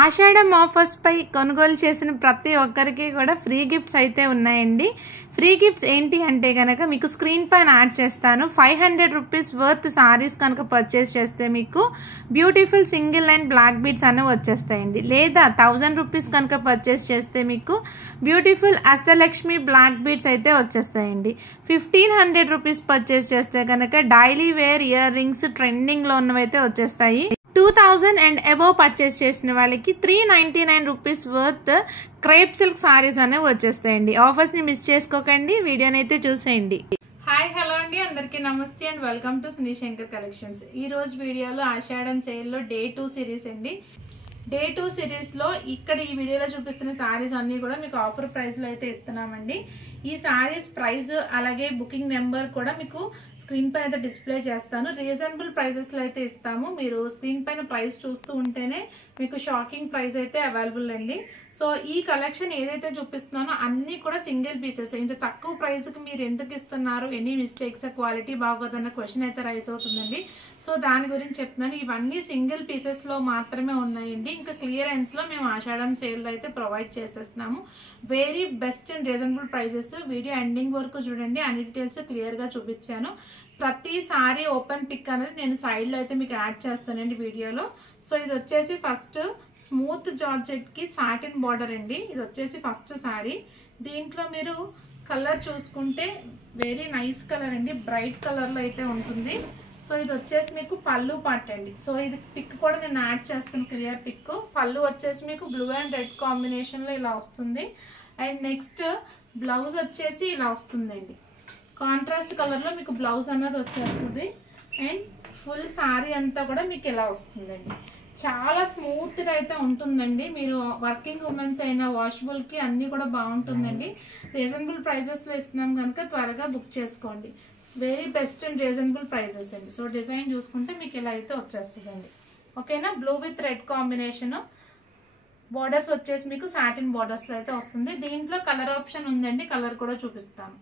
ఆషాఢం offers పై కొనుగోలు చేసిన ప్రతి ఒక్కరికి కూడా ఫ్రీ గిఫ్ట్స్ అయితే ఉన్నాయండి. ఫ్రీ గిఫ్ట్స్ ఏంటి అంటే కనుక మీకు స్క్రీన్ పైన యాడ్ చేస్తాను. 500 రూపీస్ వర్త్ సారీస్ కనుక పర్చేస్ చేస్తే మీకు beautiful single line black beads అనేవి వచ్చేస్తాయండి. లేదా 1000 రూపీస్ కనుక పర్చేస్ చేస్తే మీకు బ్యూటిఫుల్ అష్టలక్ష్మి బ్లాక్ బీడ్స్ అయితే వచ్చేస్తాయండి. 1500 రూపీస్ పర్చేస్ చేస్తే కనుక డైలీ వేర్ ఇయర్ రింగ్స్ ట్రెండింగ్లో ఉన్నవైతే వచ్చేస్తాయి. 2000 అండ్ అబోవ్ పర్చేస్ చేసిన వాళ్ళకి 399 rupees worth crepe silk saris అనేవి వచ్చేస్తాయండి. ఆఫర్స్ని మిస్ చేసుకోకండి, వీడియోని అయితే చూసేయండి. హాయ్ హలో అండి, అందరికీ నమస్తే and welcome to Suni Shankar collections. ఈ రోజు వీడియోలో ఆషాఢం సేల్లో డే 2 సిరీస్ అండి. డే 2 సిరీస్లో ఇక్కడ ఈ వీడియోలో చూపిస్తున్న సారీస్ అన్నీ కూడా మీకు ఆఫర్ ప్రైస్లో అయితే ఇస్తున్నామండి. ఈ సారీస్ ప్రైస్ అలాగే బుకింగ్ నెంబర్ కూడా మీకు స్క్రీన్ పైన అయితే డిస్ప్లే చేస్తాను. రీజనబుల్ ప్రైజెస్లో అయితే ఇస్తాము. మీరు స్క్రీన్ పైన ప్రైస్ చూస్తూ ఉంటేనే మీకు షాకింగ్ ప్రైస్ అయితే అవైలబుల్ అండి. సో ఈ కలెక్షన్ ఏదైతే చూపిస్తున్నానో అన్నీ కూడా సింగిల్ పీసెస్. ఇంత తక్కువ ప్రైస్కి మీరు ఎందుకు ఇస్తున్నారు, ఎనీ మిస్టేక్స్, క్వాలిటీ బాగోదన్న క్వశ్చన్ అయితే రైజ్ అవుతుందండి. సో దాని గురించి చెప్తున్నాను. ఇవన్నీ సింగిల్ పీసెస్లో మాత్రమే ఉన్నాయండి. ఇంకా క్లియరెన్స్లో మేము ఆషాఢం సేల్లో అయితే ప్రొవైడ్ చేసేస్తున్నాము. Very best and reasonable prices. Video ending వరకు చూడండి, అన్ని డీటెయిల్స్ క్లియర్గా చూపించాను. ప్రతిసారి ఓపెన్ పిక్ అనేది నేను సైడ్లో అయితే మీకు యాడ్ చేస్తానండి వీడియోలో. సో ఇది వచ్చేసి ఫస్ట్ స్మూత్ జార్జెట్కి సాటిన్ బార్డర్ అండి. ఇది వచ్చేసి ఫస్ట్ సారీ. దీంట్లో మీరు కలర్ చూసుకుంటే వెరీ నైస్ కలర్ అండి, బ్రైట్ కలర్లో అయితే ఉంటుంది. సో ఇది వచ్చేసి మీకు పళ్ళు పార్ట్ అండి. సో ఇది పిక్ కూడా నేను యాడ్ చేస్తాను, క్లియర్ పిక్. పళ్ళు వచ్చేసి మీకు బ్లూ అండ్ రెడ్ కాంబినేషన్లో ఇలా వస్తుంది. అండ్ నెక్స్ట్ బ్లౌజ్ వచ్చేసి ఇలా వస్తుందండి, కాంట్రాస్ట్ కలర్లో మీకు బ్లౌజ్ అన్నది వచ్చేస్తుంది. అండ్ ఫుల్ సారీ అంతా కూడా మీకు ఇలా వస్తుందండి. చాలా స్మూత్గా అయితే ఉంటుందండి. మీరు వర్కింగ్ ఉమెన్స్ అయినా వాషబుల్కి అన్నీ కూడా బాగుంటుందండి. రీజనబుల్ ప్రైజెస్లో ఇస్తున్నాం కనుక త్వరగా బుక్ చేసుకోండి. Very best and reasonable prices అండి. సో డిజైన్ చూసుకుంటే మీకు ఇలా అయితే వచ్చేస్తుందండి. ఓకేనా, blue with red combination. Borders వచ్చేసి మీకు సాటిన్ బార్డర్స్లో అయితే వస్తుంది. దీంట్లో కలర్ ఆప్షన్ ఉందండి, కలర్ కూడా చూపిస్తాను.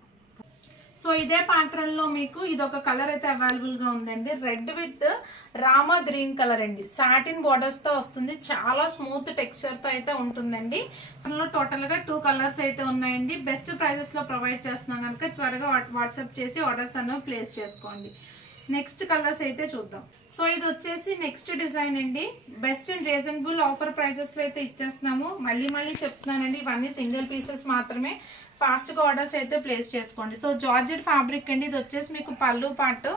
సో ఇదే ప్యాటర్న్లో మీకు ఇదొక కలర్ అయితే అవైలబుల్గా ఉందండి. Red with Rama green colour అండి. సాటిన్ బార్డర్స్తో వస్తుంది. చాలా స్మూత్ టెక్స్చర్తో అయితే ఉంటుందండి. అందులో టోటల్గా 2 కలర్స్ అయితే ఉన్నాయండి. బెస్ట్ ప్రైజెస్లో ప్రొవైడ్ చేస్తున్నాం కనుక త్వరగా వాట్సాప్ చేసి ఆర్డర్స్ అనేవి ప్లేస్ చేసుకోండి. నెక్స్ట్ కలర్స్ అయితే చూద్దాం. సో ఇది వచ్చేసి నెక్స్ట్ డిజైన్ అండి. బెస్ట్ అండ్ రీజనబుల్ ఆఫర్ ప్రైజెస్లో అయితే ఇచ్చేస్తున్నాము. మళ్ళీ చెప్తున్నానండి, ఇవన్నీ సింగిల్ పీసెస్ మాత్రమే. ఫాస్ట్గా ఆర్డర్స్ అయితే ప్లేస్ చేసుకోండి. సో జార్జెట్ ఫ్యాబ్రిక్ అండి. ఇది వచ్చేసి మీకు పళ్ళు పాటు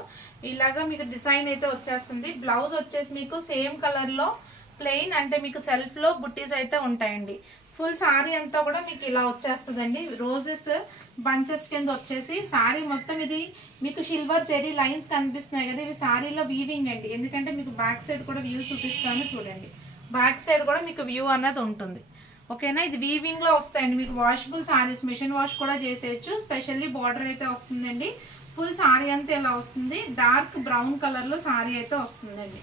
ఇలాగా మీకు డిజైన్ అయితే వచ్చేస్తుంది. బ్లౌజ్ వచ్చేసి మీకు సేమ్ కలర్లో ప్లెయిన్, అంటే మీకు సెల్ఫ్లో బుట్టీస్ అయితే ఉంటాయండి. ఫుల్ సారీ అంతా కూడా మీకు ఇలా వచ్చేస్తుందండి. రోజెస్ బంచెస్ కింద వచ్చేసి సారీ మొత్తం ఇది మీకు సిల్వర్ జెరీ లైన్స్ కనిపిస్తున్నాయి కదా, ఇవి సారీలో వీవింగ్ అండి. ఎందుకంటే మీకు బ్యాక్ సైడ్ కూడా వ్యూ చూపిస్తాను చూడండి. బ్యాక్ సైడ్ కూడా మీకు వ్యూ అన్నది ఉంటుంది. ఓకేనా, ఇది వీవింగ్లో వస్తాయండి. మీకు వాషబుల్ సారీస్, మిషన్ వాష్ కూడా చేసేయచ్చు. స్పెషల్లీ బార్డర్ అయితే వస్తుందండి. ఫుల్ సారీ అంతా ఇలా వస్తుంది. డార్క్ బ్రౌన్ కలర్లో సారీ అయితే వస్తుందండి.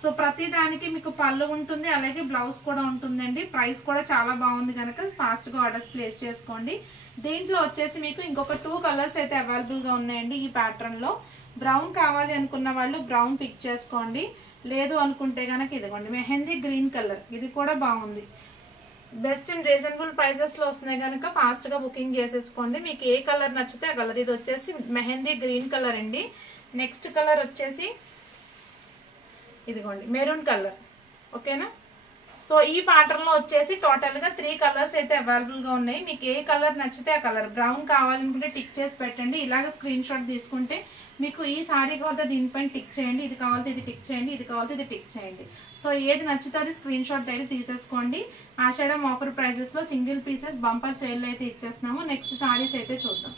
సో ప్రతి దానికి మీకు పళ్ళు ఉంటుంది, అలాగే బ్లౌజ్ కూడా ఉంటుందండి. ప్రైస్ కూడా చాలా బాగుంది కనుక ఫాస్ట్గా ఆర్డర్స్ ప్లేస్ చేసుకోండి. దీంట్లో వచ్చేసి మీకు ఇంకొక 2 కలర్స్ అయితే అవైలబుల్గా ఉన్నాయండి. ఈ ప్యాటర్న్లో బ్రౌన్ కావాలి అనుకున్న వాళ్ళు బ్రౌన్ పిక్ చేసుకోండి. లేదు అనుకుంటే కనుక ఇదిగోండి మెహందీ గ్రీన్ కలర్, ఇది కూడా బాగుంది. బెస్ట్ అండ్ రీజనబుల్ ప్రైజెస్లో వస్తున్నాయి కనుక ఫాస్ట్గా బుకింగ్ చేసేసుకోండి. మీకు ఏ కలర్ నచ్చితే ఆ కలర్. ఇది వచ్చేసి మెహందీ గ్రీన్ కలర్ అండి. నెక్స్ట్ కలర్ వచ్చేసి ఇదిగోండి మెరూన్ కలర్. ఓకేనా, సో ఈ ప్యాటర్న్లో వచ్చేసి టోటల్గా 3 కలర్స్ అయితే అవైలబుల్గా ఉన్నాయి. మీకు ఏ కలర్ నచ్చితే ఆ కలర్. బ్రౌన్ కావాలనుకుంటే టిక్ చేసి పెట్టండి. ఇలాగ స్క్రీన్ షాట్ తీసుకుంటే మీకు ఈ సారీ కావాలంటే దీనిపైన టిక్ చేయండి, ఇది కావాలంటే ఇది టిక్ చేయండి, ఇది కావాలంటే ఇది టిక్ చేయండి. సో ఏది నచ్చితే అది స్క్రీన్ షాట్ అయితే తీసేసుకోండి. ఆషాఢం ఆఫర్ ప్రైజెస్లో సింగిల్ పీసెస్ బంపర్ సేల్ అయితే ఇచ్చేస్తున్నాము. నెక్స్ట్ సారీస్ అయితే చూద్దాం.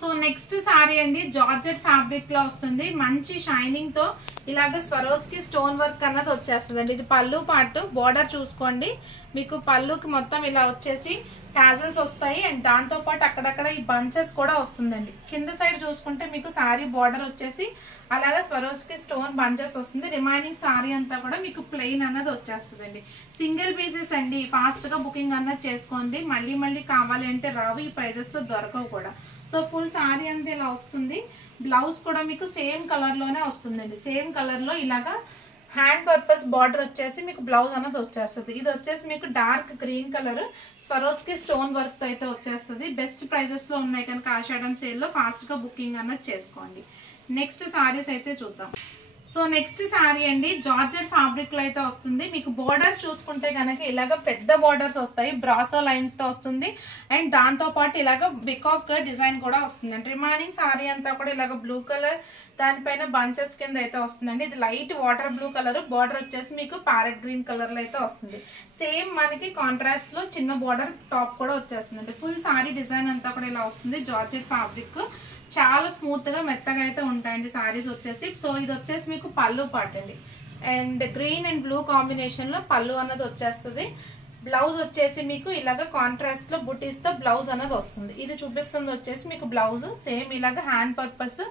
సో నెక్స్ట్ సారీ అండి, జార్జెట్ ఫ్యాబ్రిక్ లో వస్తుంది. మంచి షైనింగ్ తో ఇలాగ స్వరోస్కి స్టోన్ వర్క్ అన్నది వచ్చేస్తుందండి. ఇది పళ్ళు పార్ట్. బార్డర్ చూసుకోండి, మీకు పళ్ళుకి మొత్తం ఇలా వచ్చేసి టాజల్స్ వస్తాయి. అండ్ దాంతో పాటు అక్కడక్కడ ఈ బంచెస్ కూడా వస్తుందండి. కింద సైడ్ చూసుకుంటే మీకు సారీ బార్డర్ వచ్చేసి అలాగే స్వరోస్కి స్టోన్ బంచెస్ వస్తుంది. రిమైనింగ్ సారీ అంతా కూడా మీకు ప్లెయిన్ అన్నది వచ్చేస్తుందండి. సింగిల్ పీసెస్ అండి. ఫాస్ట్గా బుకింగ్ అన్నది చేసుకోండి. మళ్ళీ కావాలి అంటే రావు, ఈ ప్రైజెస్లో దొరకవు కూడా. సో ఫుల్ సారీ అంతా ఇలా వస్తుంది. బ్లౌజ్ కూడా మీకు సేమ్ కలర్లోనే వస్తుందండి. సేమ్ కలర్లో ఇలాగా హ్యాండ్ పర్పస్ బార్డర్ వచ్చేసి మీకు బ్లౌజ్ అన్నది వచ్చేస్తుంది. ఇది వచ్చేసి మీకు dark green colour Swarovski stone work తో అయితే వచ్చేస్తుంది. బెస్ట్ ప్రైజెస్ లో ఉన్నాయి కనుక ఆషాఢం సేల్ లో ఫాస్ట్ గా బుకింగ్ అన్నది చేసుకోండి. నెక్స్ట్ సారీస్ అయితే చూద్దాం. సో నెక్స్ట్ సారీ అండి జార్జెట్ ఫ్యాబ్రిక్ లో అయితే వస్తుంది. మీకు బోర్డర్స్ చూసుకుంటే కనుక ఇలాగ పెద్ద బోర్డర్స్ వస్తాయి, బ్రాసో లైన్స్ తో వస్తుంది. అండ్ దాంతో పాటు ఇలాగ బికాక్ డిజైన్ కూడా వస్తుంది. అంటే రిమైనింగ్ సారీ అంతా కూడా ఇలాగ బ్లూ కలర్ దానిపైన బంచెస్ కింద అయితే వస్తుందండి. ఇది light water blue colour, border వచ్చేసి మీకు ప్యారెట్ గ్రీన్ కలర్ లో అయితే వస్తుంది. సేమ్ మనకి కాంట్రాస్ట్ లో చిన్న బార్డర్ టాప్ కూడా వచ్చేస్తుంది. ఫుల్ సారీ డిజైన్ అంతా కూడా ఇలా వస్తుంది. జార్జెట్ ఫ్యాబ్రిక్ చాలా స్మూత్ గా మెత్తగా అయితే ఉంటాయండి సారీస్ వచ్చేసి. సో ఇది వచ్చేసి మీకు పళ్ళు పార్ట్ అండి. And green and blue combination లో పళ్ళు అన్నది వచ్చేస్తుంది. బ్లౌజ్ వచ్చేసి మీకు ఇలాగ కాంట్రాస్ట్ లో బుటీస్ తో బ్లౌజ్ అన్నది వస్తుంది. ఇది చూపిస్తుంది వచ్చేసి మీకు బ్లౌజ్ సేమ్ ఇలాగ హ్యాండ్ పర్పస్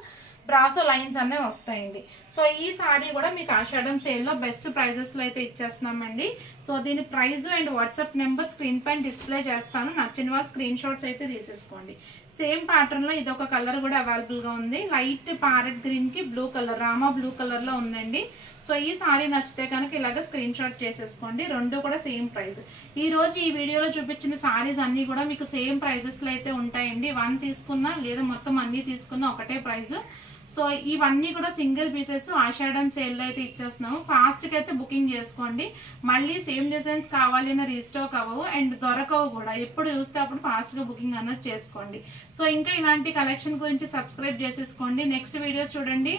బ్రాసో లైన్స్ అనేవి వస్తాయండి. సో ఈ సారీ కూడా మీకు ఆషాఢం సేల్ లో బెస్ట్ ప్రైజెస్ లో అయితే ఇచ్చేస్తున్నామండి. సో దీని price and WhatsApp number screen పైన డిస్ప్లే చేస్తాను. నచ్చిన వాళ్ళు స్క్రీన్ షాట్స్ అయితే తీసేసుకోండి. సేమ్ ప్యాటర్న్ లో ఇదొక కలర్ కూడా అవైలబుల్ గా ఉంది. లైట్ ప్యారెట్ గ్రీన్ కి blue colour, Rama blue colour లో ఉందండి. సో ఈ సారీ నచ్చితే కనుక ఇలాగ స్క్రీన్ షాట్ చేసేసుకోండి. రెండు కూడా సేమ్ ప్రైస్. ఈ రోజు ఈ వీడియోలో చూపించిన సారీస్ అన్ని కూడా మీకు సేమ్ ప్రైజెస్ లో అయితే ఉంటాయండి. 1 తీసుకున్నా లేదా మొత్తం అన్ని తీసుకున్నా ఒకటే ప్రైస్. సో ఇవన్నీ కూడా సింగిల్ పీసెస్ ఆషాఢం సేల్ లో అయితే ఇచ్చేస్తున్నాము. ఫాస్ట్ గా అయితే బుకింగ్ చేసుకోండి. మళ్ళీ సేమ్ డిజైన్స్ కావాలి అన్న రీస్టాక్ అవ్వవు అండ్ దొరకవు కూడా. ఎప్పుడు చూస్తే అప్పుడు ఫాస్ట్ గా బుకింగ్ అన్నది చేసుకోండి. సో ఇంకా ఇలాంటి కలెక్షన్ గురించి సబ్స్క్రైబ్ చేసేసుకోండి. నెక్స్ట్ వీడియోస్ చూడండి.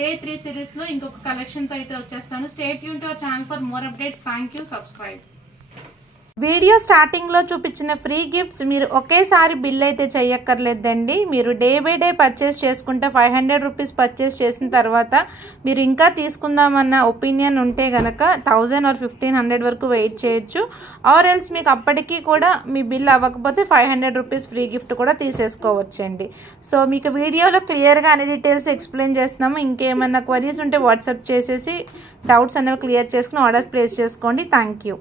Day 3 సిరీస్ లో ఇంకొక కలెక్షన్ తో అయితే వచ్చేస్తాను. Stay tune to our channel for more updates. Thank you. Subscribe. Video స్టార్టింగ్లో చూపించిన ఫ్రీ గిఫ్ట్స్ మీరు ఒకేసారి బిల్ అయితే చేయక్కర్లేదండి. మీరు డే బై డే పర్చేస్ చేసుకుంటే 500 రూపీస్ పర్చేస్ చేసిన తర్వాత మీరు ఇంకా తీసుకుందామన్న ఒపీనియన్ ఉంటే కనుక 1000 or 1500 వరకు వెయిట్ చేయొచ్చు. ఆర్ ఎల్స్ మీకు అప్పటికీ కూడా మీ బిల్ అవ్వకపోతే 500 రూపీస్ ఫ్రీ గిఫ్ట్ కూడా తీసేసుకోవచ్చండి. సో మీకు వీడియోలో క్లియర్గా అన్ని డీటెయిల్స్ ఎక్స్ప్లెయిన్ చేస్తున్నాము. ఇంకేమైనా క్వరీస్ ఉంటే వాట్సాప్ చేసేసి డౌట్స్ అనేవి క్లియర్ చేసుకుని ఆర్డర్స్ ప్లేస్ చేసుకోండి. Thank you.